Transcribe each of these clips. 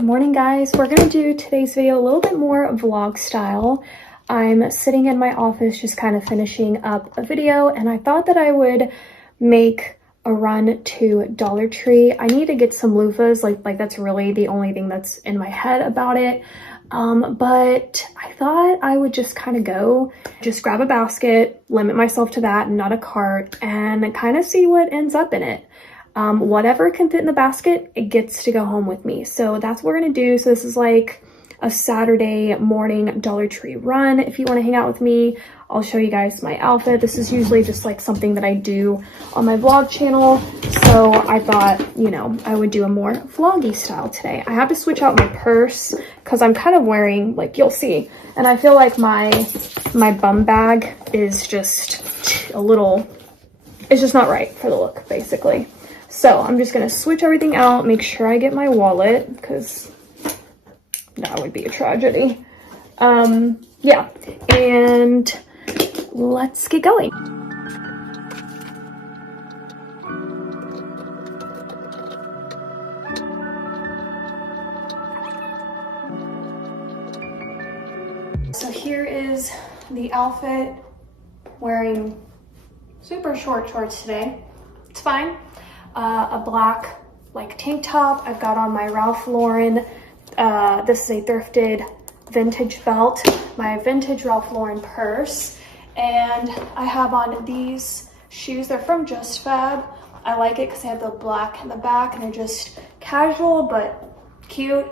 Good morning, guys. We're gonna do today's video a little bit more vlog style. I'm sitting in my office just kind of finishing up a video, and I thought that I would make a run to Dollar Tree. I need to get some loofahs, like that's really the only thing that's in my head about it. But I thought I would just kind of go, just grab a basket, limit myself to that and not a cart, and kind of see what ends up in it. Whatever can fit in the basket, it gets to go home with me. So that's what we're gonna do. So this is like a Saturday morning Dollar Tree run. If you want to hang out with me, I'll show you guys my outfit. This is usually just like something that I do on my vlog channel. So I thought, you know, I would do a more vloggy style today. I have to switch out my purse because I'm kind of wearing, like you'll see, and I feel like my bum bag is just a little, it's just not right for the look, basically. So I'm just gonna switch everything out, make sure I get my wallet because that would be a tragedy. Yeah, and let's get going. So here is the outfit. Wearing super short shorts today. It's fine. A black like tank top. I've got on my Ralph Lauren. This is a thrifted vintage belt, my vintage Ralph Lauren purse, and I have on these shoes. They're from Just Fab. I like it because they have the black in the back and they're just casual but cute.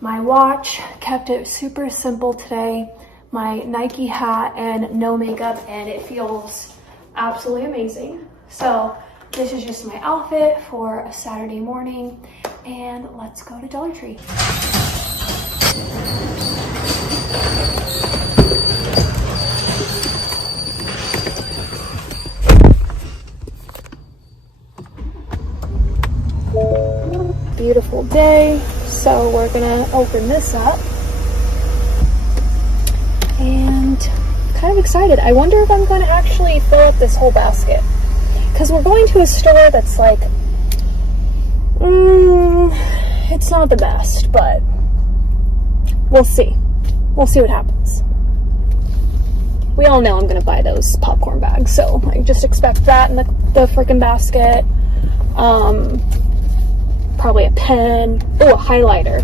My watch, kept it super simple today. My Nike hat and no makeup, and it feels absolutely amazing. So this is just my outfit for a Saturday morning, and let's go to Dollar Tree. Beautiful day, so we're gonna open this up, and I'm kind of excited. I wonder if I'm going to actually fill up this whole basket, because we're going to a store that's like, it's not the best, but we'll see. We'll see what happens. We all know I'm gonna buy those popcorn bags, so I just expect that in the freaking basket. Probably a pen. Oh, a highlighter.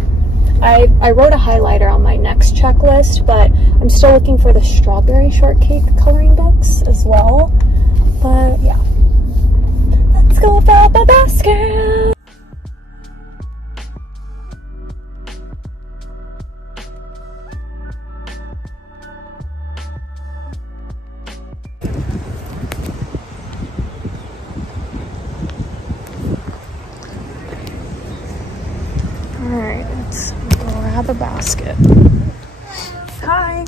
I wrote a highlighter on my next checklist, but I'm still looking for the strawberry shortcake coloring books as well. But yeah, let's go fill up a basket. Alright, let's grab a basket. Hi!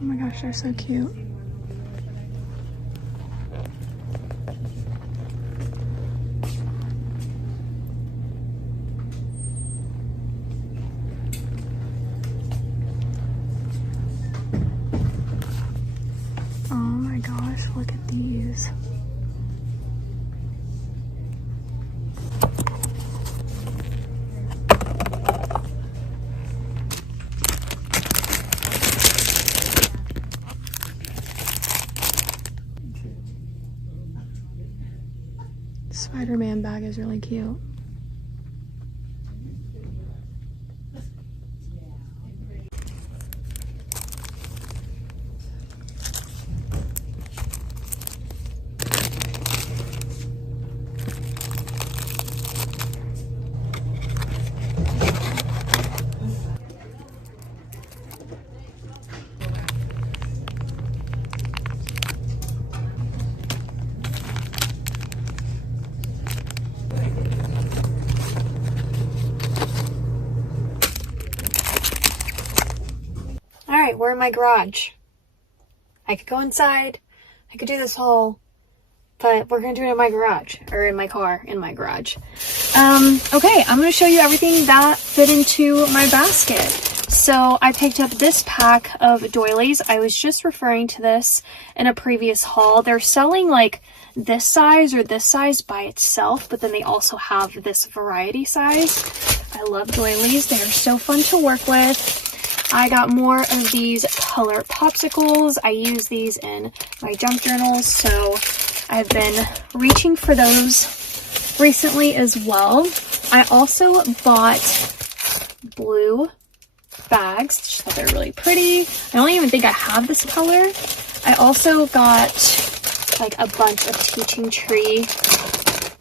Oh my gosh, they're so cute. Oh my gosh, look at these. Spider-Man bag is really cute. Alright, we're in my garage. I could go inside. I could do this whole but we're gonna do it in my garage, or in my car, in my garage. Okay, I'm gonna show you everything that fit into my basket. So I picked up this pack of doilies. I was just referring to this in a previous haul. They're selling like this size or this size by itself, but then they also have this variety size. I love doilies. They are so fun to work with. I got more of these color popsicles. I use these in my junk journals, so I've been reaching for those recently as well. I also bought blue bags. Just thought they're really pretty. I don't even think I have this color. I also got like a bunch of teaching tree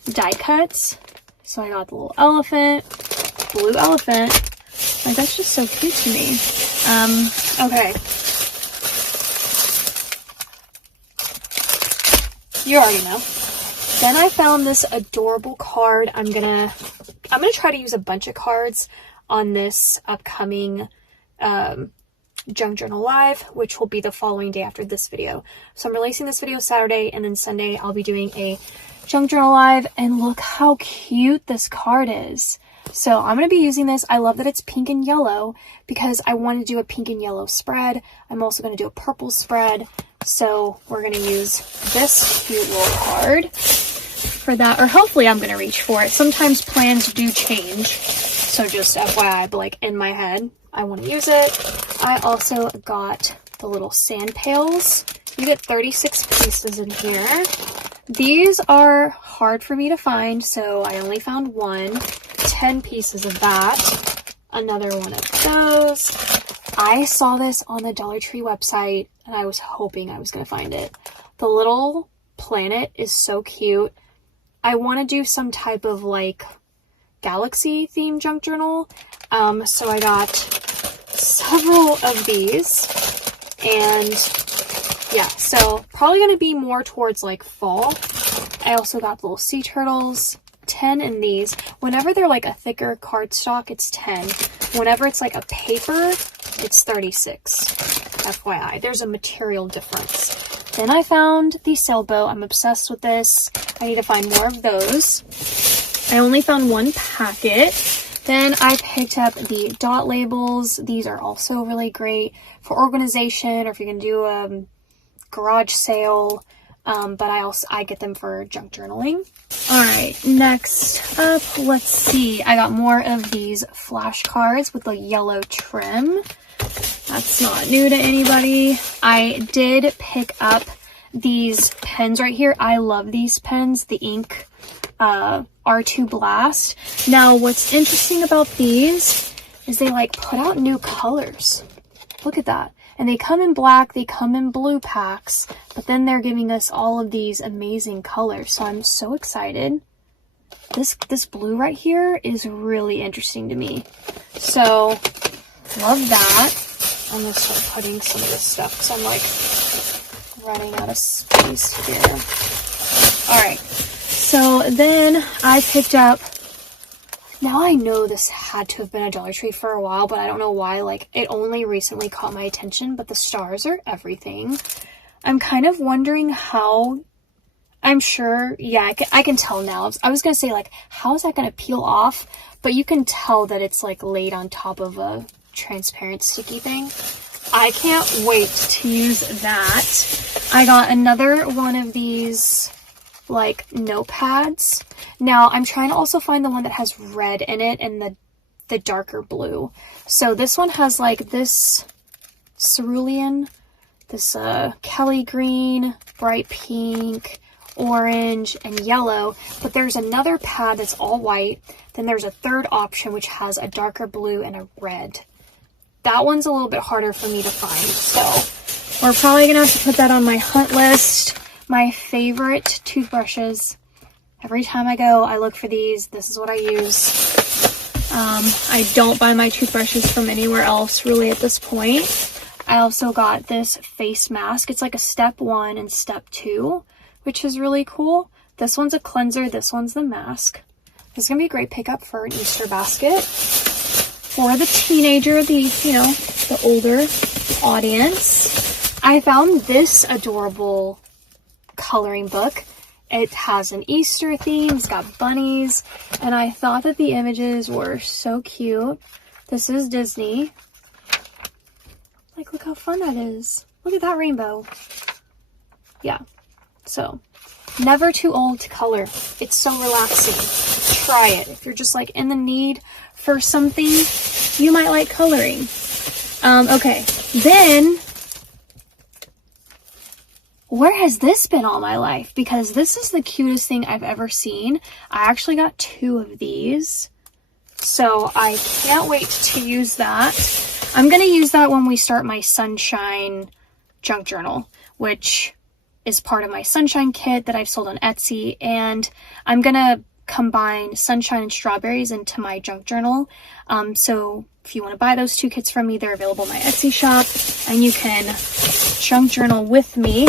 die cuts. So I got the little elephant, blue elephant. Like, that's just so cute to me. Okay. You already know. Then I found this adorable card. I'm gonna try to use a bunch of cards on this upcoming junk journal live, which will be the following day after this video. So I'm releasing this video Saturday, and then Sunday I'll be doing a junk journal live, and look how cute this card is. So I'm going to be using this. I love that it's pink and yellow because I want to do a pink and yellow spread. I'm also going to do a purple spread. So we're going to use this cute little card for that, or hopefully I'm going to reach for it. Sometimes plans do change. So just FYI, but like in my head, I want to use it. I also got the little sand pails. You get 36 pieces in here. These are hard for me to find, so I only found one. 10 pieces of that. Another one of those. I saw this on the Dollar Tree website, and I was hoping I was going to find it. The little planet is so cute. I want to do some type of like galaxy themed junk journal. So I got several of these, and yeah, so probably going to be more towards like fall. I also got little sea turtles, 10 in these. Whenever they're like a thicker cardstock, it's 10. Whenever it's like a paper, it's 36. FYI, there's a material difference. Then I found the sailboat. I'm obsessed with this. I need to find more of those. I only found one packet. Then I picked up the dot labels. These are also really great for organization, or if you're going to do a garage sale. But I get them for junk journaling. All right, next up, let's see. I got more of these flashcards with the yellow trim. That's not new to anybody. I did pick up these pens right here. I love these pens, the ink R2 Blast. Now, what's interesting about these is they like put out new colors. Look at that. And they come in black, they come in blue packs, but then they're giving us all of these amazing colors. So I'm so excited. This blue right here is really interesting to me. So love that. I'm gonna start putting some of this stuff because I'm like running out of space here. All right. So then I picked up, now I know this had to have been a Dollar Tree for a while, but I don't know why, like, it only recently caught my attention, but the stars are everything. I'm kind of wondering how, I'm sure, yeah, I can tell now. I was going to say, like, how is that going to peel off? But you can tell that it's, like, laid on top of a transparent sticky thing. I can't wait to use that. I got another one of these, like, notepads. Now, I'm trying to also find the one that has red in it and the darker blue. So this one has, like, this cerulean, this Kelly green, bright pink, orange, and yellow. But there's another pad that's all white. Then there's a third option, which has a darker blue and a red. That one's a little bit harder for me to find. So we're probably going to have to put that on my hunt list. My favorite toothbrushes. Every time I go, I look for these. This is what I use. I don't buy my toothbrushes from anywhere else, really, at this point. I also got this face mask. It's like a step 1 and step 2, which is really cool. This one's a cleanser. This one's the mask. This is going to be a great pickup for an Easter basket. For the teenager, the older audience. I found this adorable coloring book. it has an Easter theme. It's got bunnies. And I thought that the images were so cute. This is Disney. Like, look how fun that is. Look at that rainbow. Yeah. So, never too old to color. It's so relaxing. Try it. If you're just like in the need for something, you might like coloring. Okay. Then, where has this been all my life? Because this is the cutest thing I've ever seen. I actually got 2 of these. So I can't wait to use that. I'm going to use that when we start my Sunshine junk journal, which is part of my Sunshine kit that I've sold on Etsy. And I'm going to combine Sunshine and Strawberries into my junk journal. So if you want to buy those 2 kits from me, they're available in my Etsy shop. And you can junk journal with me.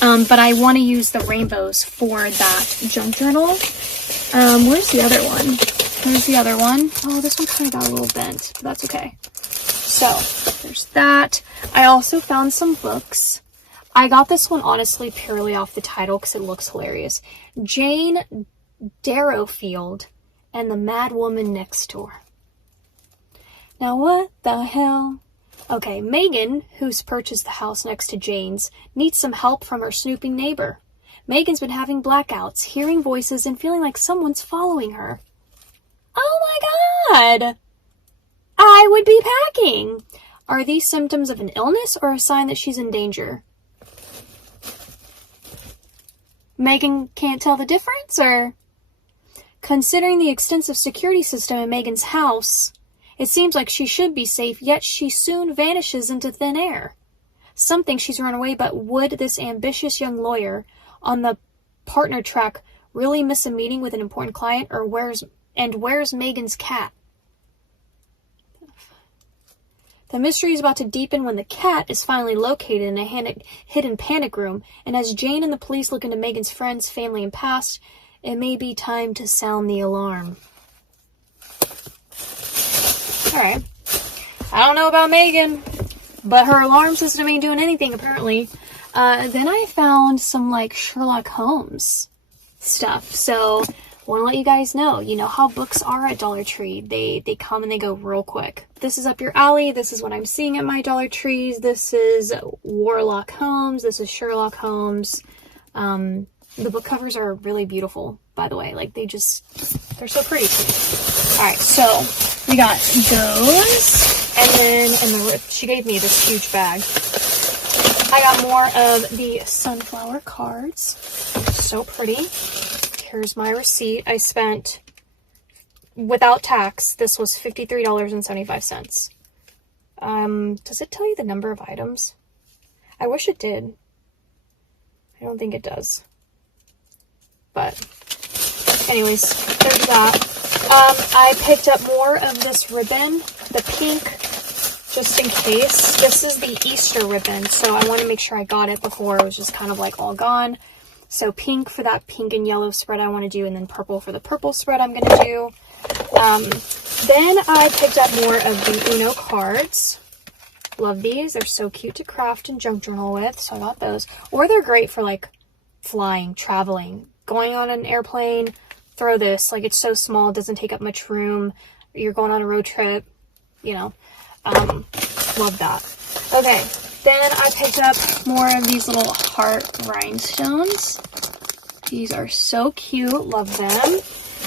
But I want to use the rainbows for that junk journal. Where's the other one? Here's the other one. Oh, this one kind of got a little bent, but that's okay. So, there's that. I also found some books. I got this one, honestly, purely off the title because it looks hilarious. Jane Darrowfield and the Mad Woman Next Door. Now, what the hell? Okay, Megan, who's purchased the house next to Jane's, needs some help from her snooping neighbor. Megan's been having blackouts, hearing voices, and feeling like someone's following her. Oh my god! I would be packing! Are these symptoms of an illness or a sign that she's in danger? Megan can't tell the difference, or? Considering the extensive security system in Megan's house, it seems like she should be safe, yet she soon vanishes into thin air. Some think she's run away, but would this ambitious young lawyer on the partner track really miss a meeting with an important client, or where's Megan's cat? The mystery is about to deepen when the cat is finally located in a hidden panic room, and as Jane and the police look into Megan's friends, family, and past, it may be time to sound the alarm. Alright. I don't know about Megan, but her alarm system ain't doing anything, apparently. Then I found some, like, Sherlock Holmes stuff. So, I want to let you guys know, you know how books are at Dollar Tree. They come and they go real quick. This is up your alley. This is what I'm seeing at my Dollar Trees. This is Warlock Holmes. This is Sherlock Holmes. The book covers are really beautiful, by the way. Like, they're so pretty to me. Alright, so we got those. And then, she gave me this huge bag. I got more of the sunflower cards. So pretty. Here's my receipt. I spent, without tax, this was $53.75. Does it tell you the number of items? I wish it did. I don't think it does. But, anyways, there's that. I picked up more of this ribbon, the pink, just in case. This is the Easter ribbon, so I want to make sure I got it before it was just kind of like all gone. So pink for that pink and yellow spread I want to do, and then purple for the purple spread I'm going to do. Then I picked up more of the Uno cards. Love these. They're so cute to craft and junk journal with, so I got those. Or they're great for, like, flying, traveling, going on an airplane. Throw this. Like, it's so small, it doesn't take up much room. You're going on a road trip, you know. Love that. Okay. Then I picked up more of these little heart rhinestones. These are so cute. Love them.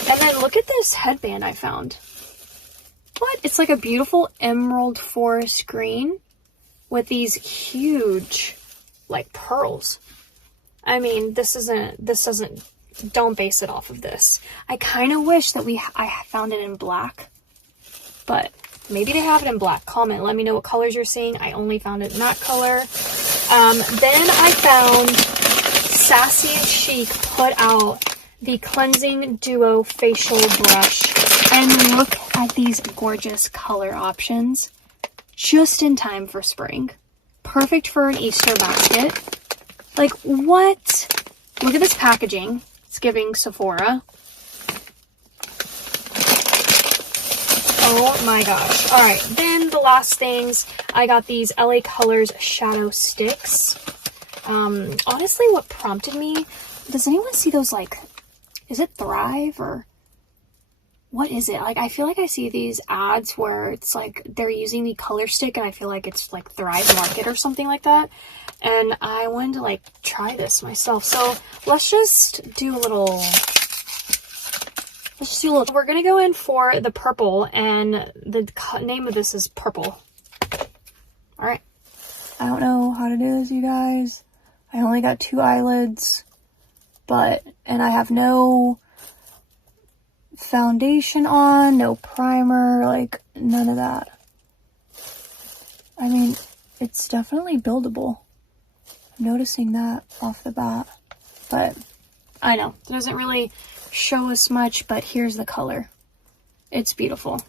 And then look at this headband I found. What? It's like a beautiful emerald forest green with these huge, like, pearls. I mean, don't base it off of this. I kind of wish that I found it in black, but maybe they have it in black. Comment, let me know what colors you're seeing. I only found it in that color. Then I found Sassy and Chic put out the Cleansing Duo Facial Brush. And look at these gorgeous color options. Just in time for spring. Perfect for an Easter basket. Like, what? Look at this packaging. It's giving Sephora. Oh my gosh. Alright, then the last things, I got these LA Colors Shadow Sticks. Honestly, what prompted me does anyone see those, like, is it Thrive or what is it? Like, I feel like I see these ads where it's like they're using the color stick, and I feel like it's like Thrive Market or something like that. And I wanted to like try this myself. So let's just do a little, we're gonna go in for the purple, and the name of this is Purple. All right. I don't know how to do this, you guys. I only got 2 eyelids, and I have no foundation on, no primer, like none of that. I mean, it's definitely buildable. I'm noticing that off the bat, but I know it doesn't really show us much, but here's the color. It's beautiful.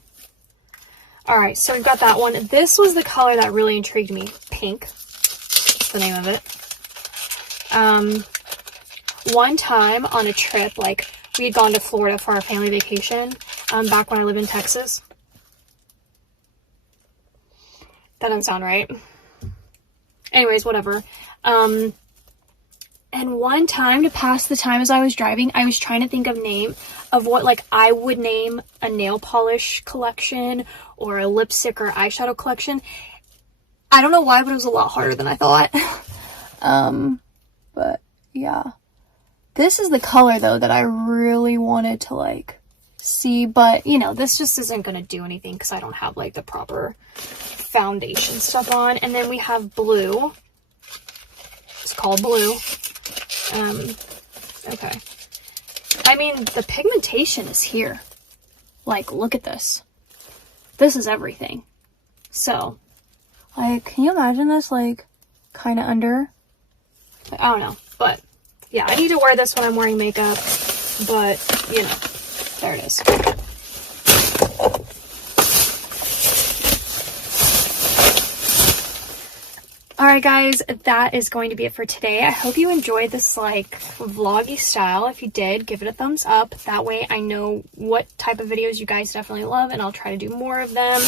All right, so we've got that one. This was the color that really intrigued me. Pink, that's the name of it. One time on a trip, like, we had gone to Florida for our family vacation, back when I lived in Texas. That doesn't sound right. Anyways, whatever. And one time, to pass the time as I was driving, I was trying to think of what, like, I would name a nail polish collection or a lipstick or eyeshadow collection. I don't know why, but it was a lot harder than I thought. But yeah. This is the color, though, that I really wanted to, like, see. But, you know, this just isn't going to do anything because I don't have, like, the proper foundation stuff on. And then we have blue. It's called Blue. Okay. I mean, the pigmentation is here. Like, look at this. This is everything. So, like, can you imagine this, like, kind of under? I don't know, but yeah, I need to wear this when I'm wearing makeup, but, you know, there it is. Alright guys, that is going to be it for today. I hope you enjoyed this, like, vloggy style. If you did, give it a thumbs up. That way I know what type of videos you guys definitely love, and I'll try to do more of them.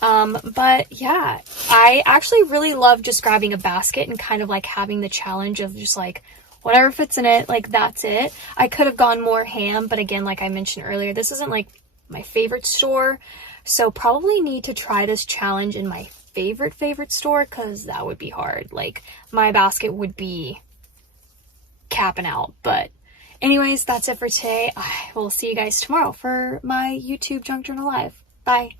But yeah, I actually really love just grabbing a basket and kind of like having the challenge of just like whatever fits in it, like that's it. I could have gone more ham, but again, like I mentioned earlier, this isn't like my favorite store, so probably need to try this challenge in my favorite store, because that would be hard. Like, my basket would be capping out. But anyways, that's it for today. I will see you guys tomorrow for my YouTube Junk Journal Live. Bye.